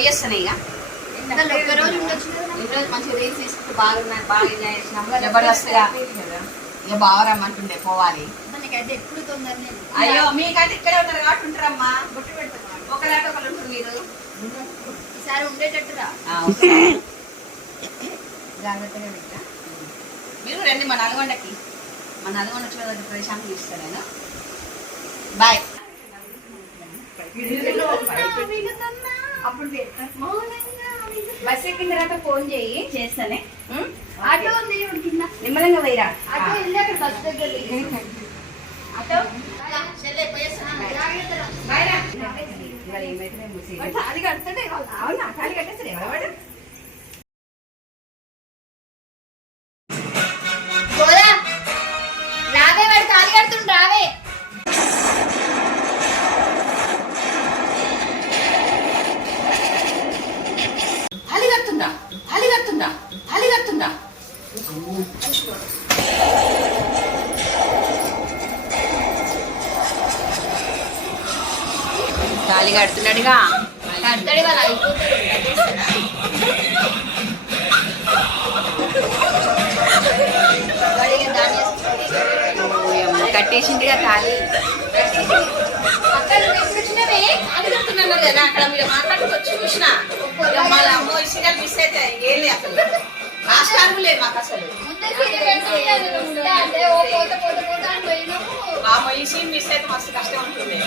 పోయేస్తాను ఇక ఈరోజు మంచిగా రీల్స్ తీసుకుంటూ బాగున్నాయి, బాగా ఎంజాయ్ చేసినాము. జబర్దస్త్గా ఇక బాగా రమ్మంటుండే పోవాలి. ఎప్పుడు తొందరనే అయ్యో మీకంటే ఇక్కడే ఉంటారు కాబట్టి ఉంటారమ్మా. బొట్టు పెడతారు ఒకలాంటి ఒకరు ఉంటారు మీరు. ఈసారి ఉండేటట్టురా జాగ్రత్తగా పెట్టా. మీరు రండి మా నల్గొండకి. మా నల్గొండ చూడదగ్గర ప్రశాంతి ఇస్తాను నేను. బాయ్. బస్ ఎక్కిన తర్వాత ఫోన్ చేయి, చేస్తానే. ఆటో ఉంది కింద, నిమ్మలంగా పోయిరా. ఆటో వెళ్ళి అక్కడ బస్ దగ్గర ఆటో తాళి కడతాడే. అవునా, తాళి కట్టేస్తాడే ఎవరు? రావే, వాడు తాళి కడుతుండు. రావే, తాళి కడుతుందా? తాళి కడుతుందా? తాళి కడుతుందా? తాళి కడుతున్నాడుగా. కడతాడు వాళ్ళ కట్టేసిందిగా తాళి. అక్కడ ఎప్పుడు వచ్చినవే తాళి కడుతున్నాను కదా. అక్కడ మీరు మాట్లాడుకొచ్చి చూసిన మళ్ళీ అమ్మో ఇసుగా మిస్ అయితే ఏం లేదు. అసలు రాష్ట్రాలు లేదు మాకు అసలు. ఆ మనిషి మిస్ అయితే మస్తు కష్టం ఉంటుంది.